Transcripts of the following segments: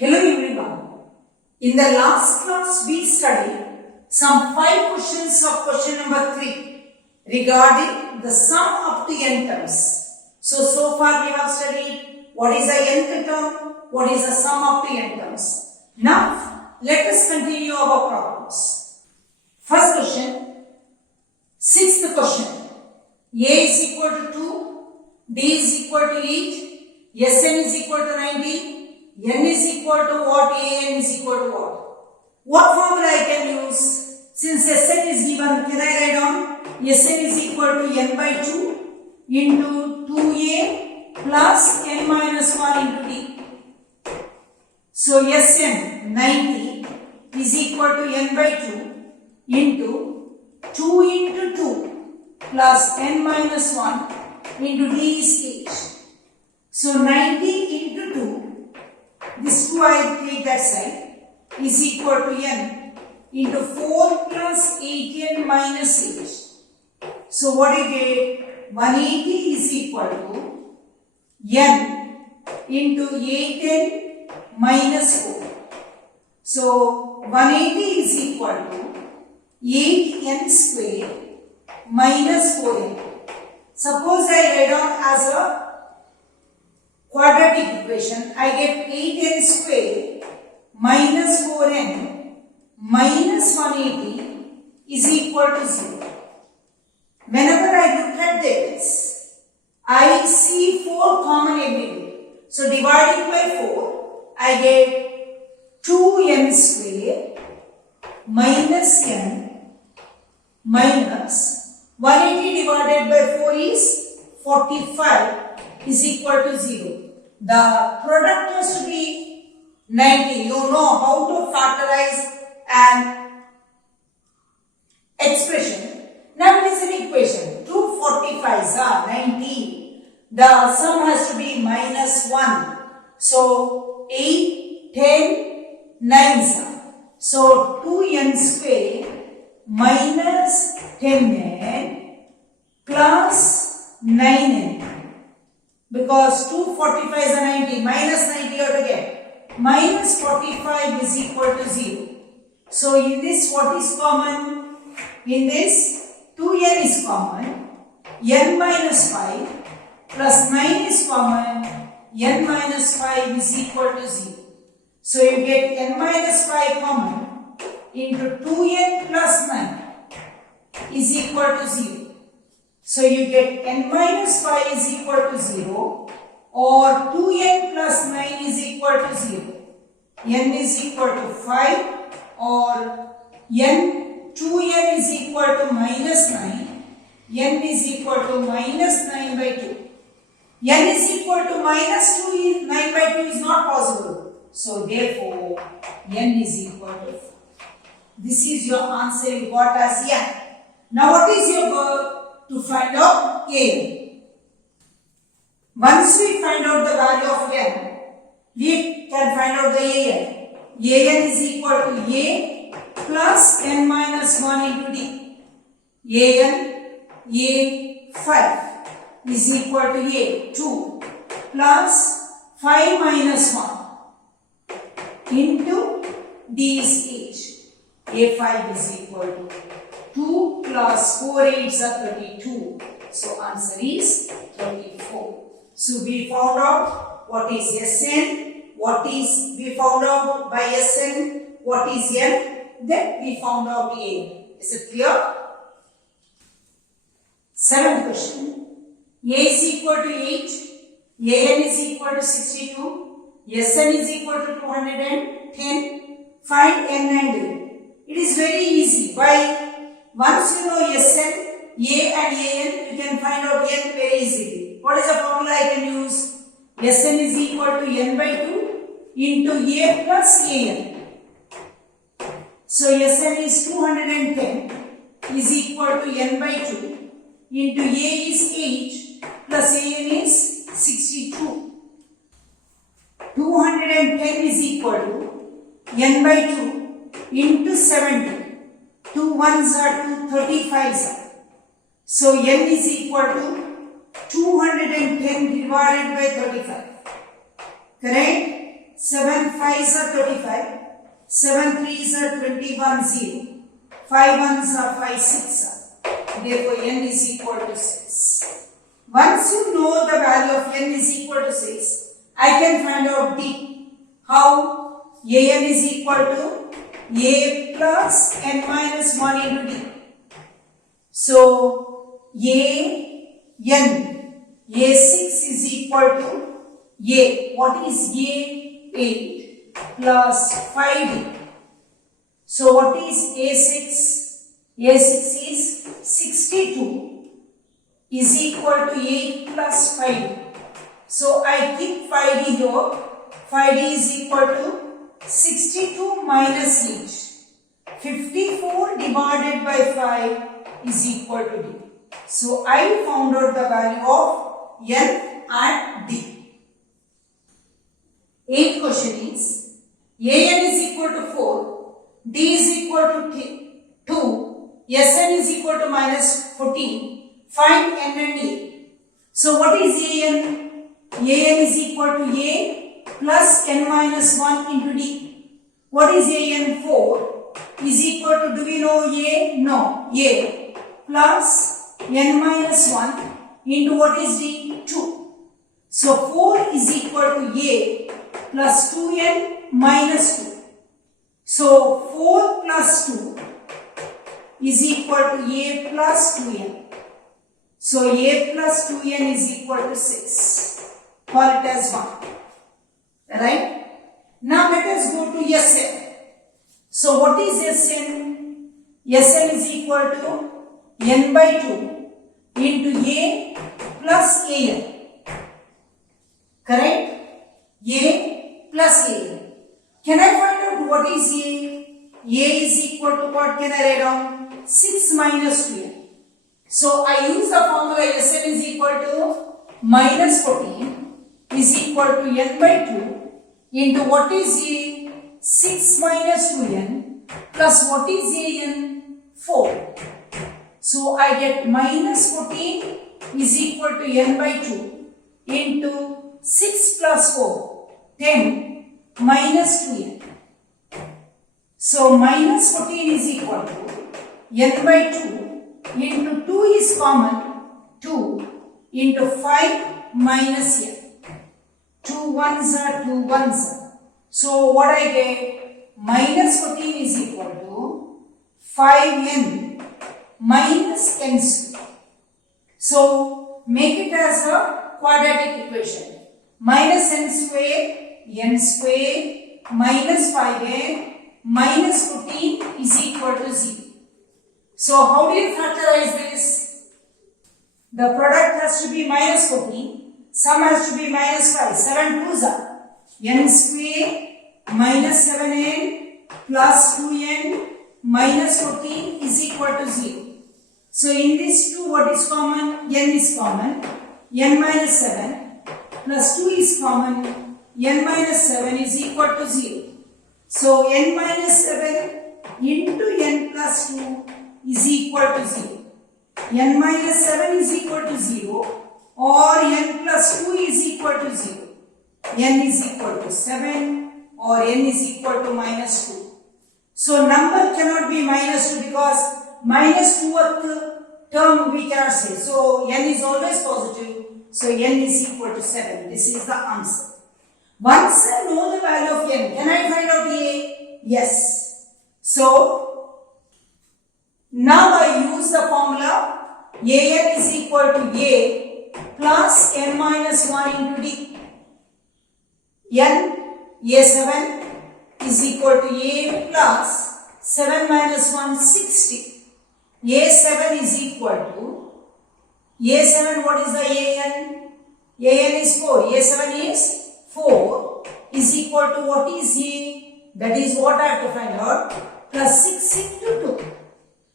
Hello everyone. In the last class we studied some 5 questions of question number 3 regarding the sum up to n terms. So far we have studied what is the nth term, what is the sum up to n terms. Now let us continue our problems. First question, 6th question. A is equal to 2, B is equal to 8, Sn is equal to 90, n is equal to what, an is equal to what? What formula I can use? Since Sn is given, can I write down? Sn is equal to n by 2 into 2a plus n minus 1 into d. So Sn 90 is equal to n by 2 into 2 into 2 plus n minus 1 into d is h. So 90 into 2, this 2 I take that side, is equal to n into 4 plus 8n minus h. So what you get? 180 is equal to n into 8n minus 4. So 180 is equal to 8n square minus 4n. Suppose I write down as a quadratic equation, I get 8n square minus 4n minus 180 is equal to 0. Whenever I look at this, I see 4 common everywhere. So dividing by 4, I get 2n square minus n minus 180 divided by 4 is 45 is equal to 0. The product has to be 90. You know how to factorize an expression. Now it is an equation. 2 45s are 90. The sum has to be minus 1. So 8, 10, 9s are. So 2n square minus 10n plus 9n. Because 2 45s are 90, minus 90 you have to get. Minus 45 is equal to 0. So in this what is common? In this 2n is common, n minus 5 plus 9 is common, n minus 5 is equal to 0. So you get n minus 5 common into 2n plus 9 is equal to 0. So you get n minus 5 is equal to 0 or 2n plus 9 is equal to 0. n is equal to 5 or 2n is equal to minus 9. n is equal to minus 9 by 2. n is equal to minus 9 by 2 is not possible. So therefore n is equal to 4. This is your answer you got as n. Now what is your work? To find out an. Once we find out the value of n, we can find out the an. An is equal to a plus n minus 1 into d. A5 is equal to a2 plus 5 minus 1 into d is h. A5 is equal to 2 plus 4 8s are 32. So answer is 34. So we found out what is Sn, we found out by Sn what is n, then we found out a. Is it clear? 7th question. A is equal to 8, an is equal to 62, Sn is equal to 210. Find n and a. It is very easy. Why? Once you know Sn, a and an, you can find out n very easily. What is the formula I can use? Sn is equal to n by 2 into a plus an. So Sn is 210 is equal to n by 2 into a is 8 plus an is 62. 210 is equal to n by 2 into 70. 2 1s are 2 35s are. So n is equal to 210 divided by 35. Correct? 7 5s are 35, 7 3s are 21 0, 5 1s are 5 6 are. Therefore, n is equal to 6. Once you know the value of n is equal to 6, I can find out d. How? an is equal to a plus n minus 1 into d. So, a6 is equal to a. What is a? 8 plus 5d. So, what is a6? a6 is 62 is equal to 8 plus 5d. So, I keep 5d here. 5d is equal to 62 minus 8. 54 divided by 5 is equal to d. So, I found out the value of n and d. 8th question is, an is equal to 4, d is equal to 2, Sn is equal to minus 14. Find n and a. So what is an? An is equal to a plus n minus 1 into d. What is an? 4 is equal to, do we know a? No. A plus n minus 1 into what is d? 2. So 4 is equal to a plus 2n minus 2. So 4 plus 2 is equal to a plus 2n. So a plus 2n is equal to 6. Call it as 1. Right? Now let us go to Sn. So what is Sn? Sn is equal to n by 2 into a plus an. Correct? A plus an. Can I find out what is a? A is equal to what can I write down? 6 minus 2n. So I use the formula Sn is equal to minus 14 is equal to n by 2 into what is a? 6 minus 2n plus what is an? 4. So I get minus 14 is equal to n by 2 into 6 plus 4, 10 minus 2n. So minus 14 is equal to n by 2 into 2 is common, 2 into 5 minus n. 2 ones are 2 ones are. So what I get? Minus 14 is equal to 5n minus n square. So make it as a quadratic equation. Minus n square minus 5n minus 14 is equal to 0. So how do you factorize this? The product has to be minus 14, sum has to be minus 5, 7 2s are n square minus 7n plus 2n minus 14 is equal to 0. So in this 2 what is common? N is common, n minus 7 plus 2 is common, n minus 7 is equal to 0. So n minus 7 into n plus 2 is equal to 0. N minus 7 is equal to 0 or n plus 2 is equal to 0. N is equal to 7 or n is equal to minus 2. So number cannot be minus 2 because minus 2th term we cannot say. So n is always positive. So n is equal to 7. This is the answer. Once I know the value of n, can I find out a? Yes. So now I use the formula an is equal to a plus n minus 1 into d. A7 is equal to a plus 7 minus 1, 60. A7 is equal to, A7 what is the an? An is 4. A7 is 4 is equal to what is a? That is what I have to find out. Plus 6 into 2.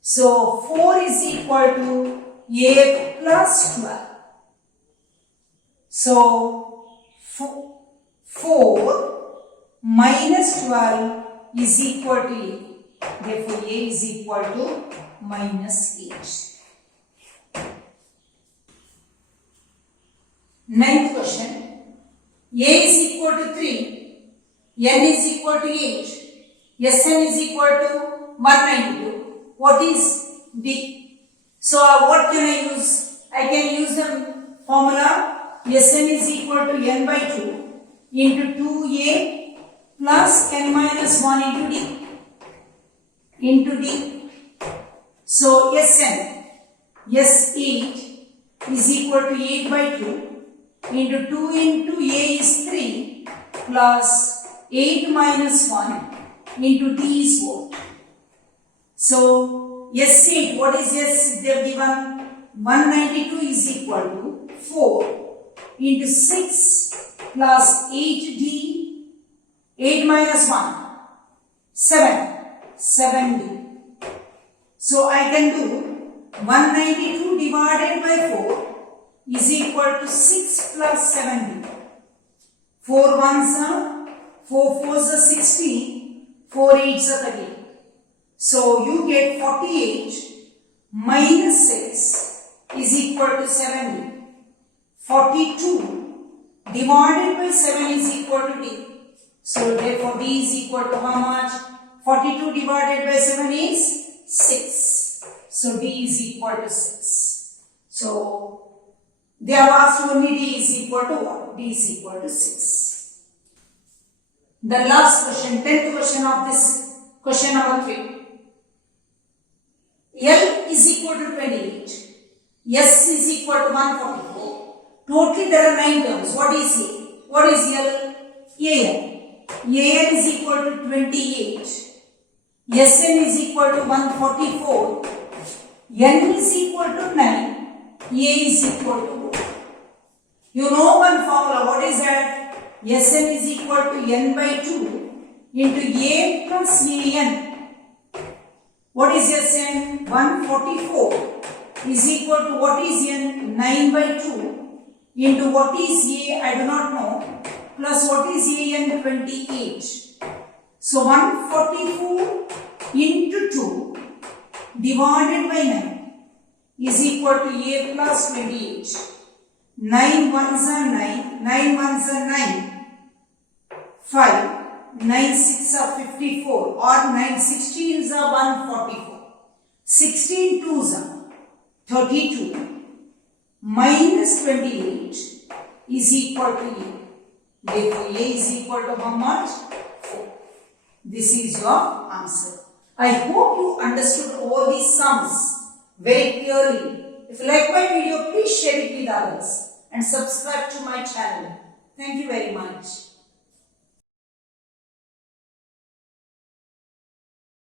So 4 is equal to a plus 12. So 4 minus 12 is equal to a. Therefore a is equal to minus 8. Ninth question. A is equal to 3, n is equal to 8, Sn is equal to 192. What is D? So what can I use? I can use the formula Sn is equal to n by 2 into 2a plus n minus 1 into D. So Sn, S8 is equal to 8 by 2 into 2 into a is 3 plus 8 minus 1 into D is what? So S8, what is S? They have given 192 is equal to 4 into 6 plus 8D, 8 minus 1, 7D. So I can do 192 divided by 4 is equal to 6 plus 7D. 4 ones are 4 fours are 16, 4 eights are 30. So you get 48 minus 6 is equal to 70. 42 divided by 7 is equal to D. So therefore D is equal to how much? 42 divided by 7 is 6. So D is equal to 6. So they have asked only D is equal to what? D is equal to 6. The last question, 10th question of this question number 3. L is equal to 28. S is equal to 144. Totally there are 9 terms. What is A? What is L? AN. AN is equal to 28. Sn is equal to 144. N is equal to 9. A is equal to 1. You know one formula. What is that? Sn is equal to n by 2 into A plus An. What is Sn? 144 is equal to what is n? 9 by 2 into what is A? I do not know. Plus what is An? 28. So 144 into 2 divided by 9 is equal to A plus 28. 9 ones are 9. 9 ones are 9. 5. 9 6 are 54 or 9 16s are 144. 16 2s are 32 minus 28 is equal to A. Therefore, A is equal to how much? 4. This is your answer. I hope you understood all these sums very clearly. If you like my video, please share it with others and subscribe to my channel. Thank you very much.